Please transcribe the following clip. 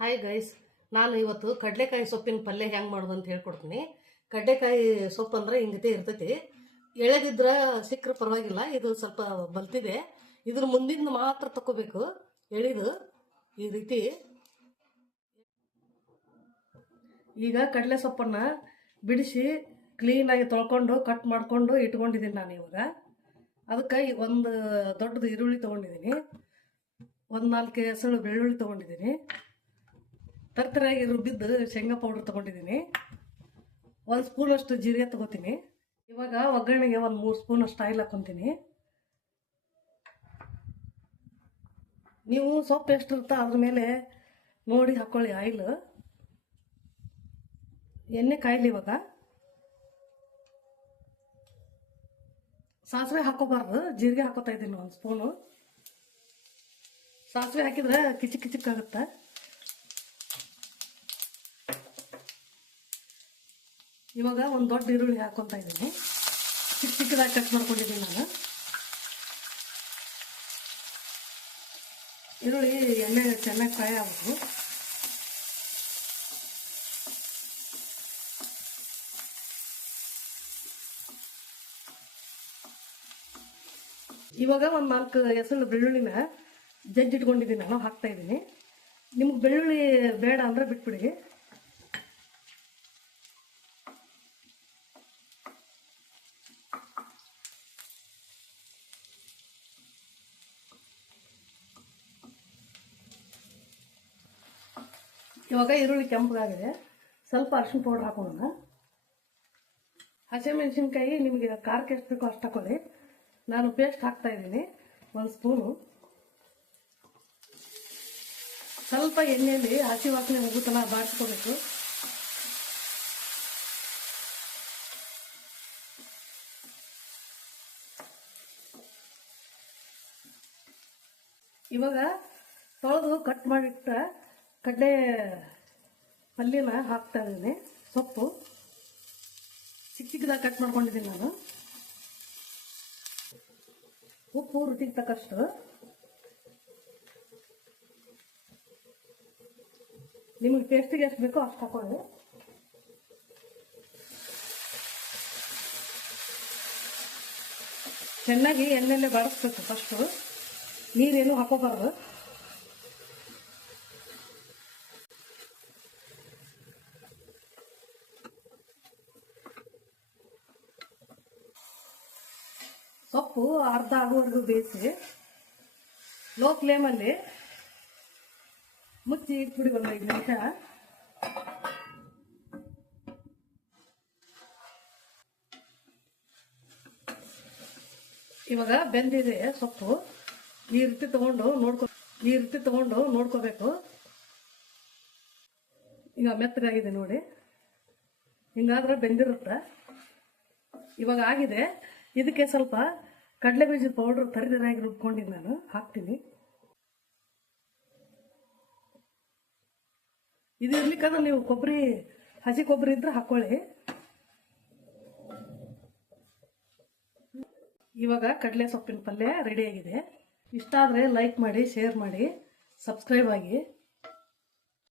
Hi guys, ನಾನು ಇವತ್ತು ಕಡಲೆಕಾಯಿ ಸೊಪ್ಪಿನ ಪಲ್ಯ ಹೆಂಗೆ ಮಾಡೋದು ಅಂತ ಹೇಳ್ಕೊಡ್ತೀನಿ. ಕಡಲೆಕಾಯಿ ಸೊಪ್ಪು ಅಂದ್ರೆ ಹಿಂಗತೆ ಇರ್ತೈತಿ. ಎಳೆದಿದ್ರೆ ಸಿಕ್ಕರೆ ಪರವಾಗಿಲ್ಲ, ಇದು ಸ್ವಲ್ಪ ಬಲ್ತಿದೆ. ಇದ್ರ ಮುಂದಿಂದ ಮಾತ್ರ ತಗೋಬೇಕು, ಎಳೆದು ಈ ರೀತಿ. ಈಗ ಕಡಲೆ ಸೊಪ್ಪನ್ನು ಬಿಡಿಸಿ ಕ್ಲೀನಾಗಿ ತೊಳ್ಕೊಂಡು ಕಟ್ ಮಾಡಿಕೊಂಡು ಇಟ್ಕೊಂಡಿದ್ದೀನಿ ನಾನು. ಇವಾಗ ಅದಕ್ಕೆ ಒಂದು ದೊಡ್ಡದು ಈರುಳ್ಳಿ ತೊಗೊಂಡಿದ್ದೀನಿ, ಒಂದು 4 ಎಸಳು ಬೆಳ್ಳುಳ್ಳಿ ತೊಗೊಂಡಿದ್ದೀನಿ, ತರ್ತರಾಗಿ ರುಬ್ಬಿದ್ದು ಶೇಂಗಾ ಪೌಡ್ರ್ ತೊಗೊಂಡಿದ್ದೀನಿ, 1 ಸ್ಪೂನಷ್ಟು ಜೀರಿಗೆ ತೊಗೋತೀನಿ. ಇವಾಗ ಒಗ್ಗರಣೆಗೆ ಒಂದು 3 ಸ್ಪೂನಷ್ಟು ಆಯಿಲ್ ಹಾಕ್ಕೊತೀನಿ. ನೀವು ಸೊಪ್ಪು ಎಷ್ಟಿರುತ್ತೋ ಅದ್ರ ಮೇಲೆ ನೋಡಿ ಹಾಕ್ಕೊಳ್ಳಿ ಆಯಿಲ್. ಎಣ್ಣೆ ಕಾಯಿಲಿ. ಇವಾಗ ಸಾಸಿವೆ ಹಾಕೋಬಾರ್ದು, ಜೀರಿಗೆ ಹಾಕೋತಾ ಇದ್ದೀನಿ 1 ಸ್ಪೂನು. ಸಾಸಿವೆ ಹಾಕಿದ್ರೆ ಕಿಚಿಕ್ಕಾಗುತ್ತೆ. ಇವಾಗ ಒಂದು ದೊಡ್ಡ ಈರುಳ್ಳಿ ಹಾಕೊತಾ ಇದ್ದೀನಿ, ಚಿಕ್ಕದಾಗಿ ಕಟ್ ಮಾಡ್ಕೊಂಡಿದ್ದೀನಿ ನಾನು. ಈರುಳ್ಳಿ ಎಣ್ಣೆ ಚೆನ್ನಾಗಿ ಫ್ರೈ ಆಗಬೇಕು. ಇವಾಗ ಒಂದು 4 ಎಸಳು ಬೆಳ್ಳುಳ್ಳಿನ ಜಜ್ಜಿಟ್ಕೊಂಡಿದ್ದೀನಿ ನಾನು, ಹಾಕ್ತಾ ಇದ್ದೀನಿ. ನಿಮ್ಗೆ ಬೆಳ್ಳುಳ್ಳಿ ಬೇಡ ಅಂದರೆ ಬಿಟ್ಬಿಡಿ. ಇವಾಗ ಈರುಳ್ಳಿ ಕೆಂಪಗಾಗಿದೆ, ಸ್ವಲ್ಪ ಅರಿಶಿನ ಪೌಡ್ರ್ ಹಾಕೋಣ. ಹಸಿಮೆಣಸಿನ್ಕಾಯಿ ನಿಮಗೆ ಖಾರಕ್ಕೆ ಎಷ್ಟು ಬೇಕೋ ಅಷ್ಟು ಹಾಕೊಳ್ಳಿ. ನಾನು ಪೇಸ್ಟ್ ಹಾಕ್ತಾ ಇದ್ದೀನಿ 1 ಸ್ಪೂನು. ಸ್ವಲ್ಪ ಎಣ್ಣೆಯಲ್ಲಿ ಹಸಿ ವಾಸನೆ ಹೋಗುತ್ತಲ್ಲ ಬಾಡಿಸ್ಕೋಬೇಕು. ಇವಾಗ ತೊಳೆದು ಕಟ್ ಮಾಡಿಟ್ಟ ಕಡಲೆ ಪಲ್ಯನ ಹಾಕ್ತಾ ಇದ್ದೀನಿ. ಸೊಪ್ಪು ಚಿಕ್ಕದಾಗಿ ಕಟ್ ಮಾಡ್ಕೊಂಡಿದ್ದೀನಿ ನಾನು. ಉಪ್ಪು ರುಚಿಗೆ ತಕ್ಕಷ್ಟು. ನಿಮಗೆ ಟೇಸ್ಟಿಗೆ ಎಷ್ಟು ಬೇಕೋ ಅಷ್ಟು ಹಾಕೊಳ್ಳಿ. ಚೆನ್ನಾಗಿ ಎಣ್ಣೆಲ್ಲೇ ಬಾಡಿಸ್ಬೇಕು ಫಸ್ಟು, ನೀರೇನು ಹಾಕೋಬಾರ್ದು. ಸೊಪ್ಪು ಅರ್ಧ ಆಗುವವರೆಗೂ ಬೇಯಿಸಿ ಲೋ ಫ್ಲೇಮಲ್ಲಿ ಮುಚ್ಚಿ ಇಟ್ಬಿಡಿ 1 5 ನಿಮಿಷ. ಇವಾಗ ಬೆಂದಿದೆ ಸೊಪ್ಪು. ಈ ರೀತಿ ತಗೊಂಡು ನೋಡ್ಕೋಬೇಕು. ಈಗ ಮೆತ್ತಗಾಗಿದೆ ನೋಡಿ, ಹಿಂಗಾದ್ರೆ ಬೆಂದಿರುತ್ತೆ. ಇವಾಗ ಆಗಿದೆ. ಇದಕ್ಕೆ ಸ್ವಲ್ಪ ಕಡಲೆ ಬೀಜದ ಪೌಡ್ರ್ ತರಿತರಾಗಿ ರುಬ್ಕೊಂಡಿದ್ದು ನಾನು ಹಾಕ್ತೀನಿ. ಇದು ಇರ್ಲಿಕ್ಕಂದ್ರೆ ನೀವು ಹಸಿ ಕೊಬ್ಬರಿ ಇದ್ರೆ ಹಾಕೊಳ್ಳಿ. ಇವಾಗ ಕಡಲೆ ಸೊಪ್ಪಿನ ಪಲ್ಯ ರೆಡಿಯಾಗಿದೆ. ಇಷ್ಟ ಆದರೆ ಲೈಕ್ ಮಾಡಿ, ಶೇರ್ ಮಾಡಿ, ಸಬ್ಸ್ಕ್ರೈಬ್ ಆಗಿ.